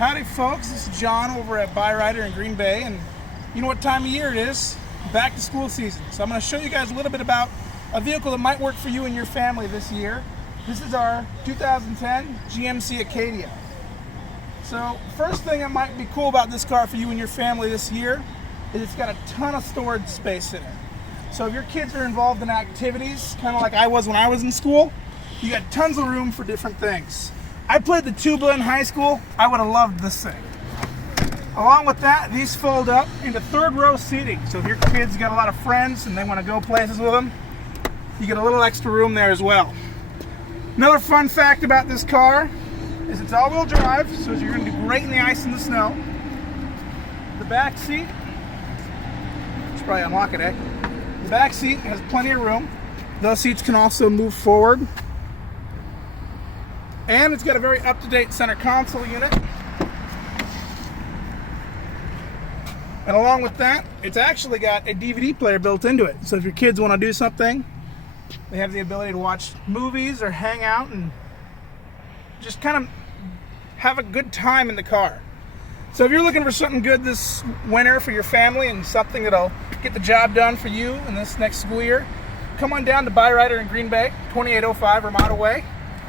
Howdy folks, this is John over at Byrider Green Bay, and you know what time of year it is? Back to school season. So I'm going to show you guys a little bit about a vehicle that might work for you and your family this year. This is our 2010 GMC Acadia. So first thing that might be cool about this car for you and your family this year is it's got a ton of storage space in it. So if your kids are involved in activities, kind of like I was when I was in school, you got tons of room for different things. I played the tuba in high school. I would have loved this thing. Along with that, these fold up into third row seating. So if your kids got a lot of friends and they want to go places with them, you get a little extra room there as well. Another fun fact about this car is it's all-wheel drive, so you're going to do great in the ice and the snow. The back seat, should probably unlock it, eh? The back seat has plenty of room. Those seats can also move forward. And it's got a very up-to-date center console unit. And along with that, it's actually got a DVD player built into it. So if your kids want to do something, they have the ability to watch movies or hang out and just kind of have a good time in the car. So if you're looking for something good this winter for your family and something that'll get the job done for you in this next school year, come on down to Byrider in Green Bay, 2805 Ramada Way,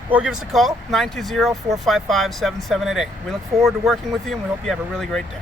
or give us a call, 920-455-7788. We look forward to working with you, and we hope you have a really great day.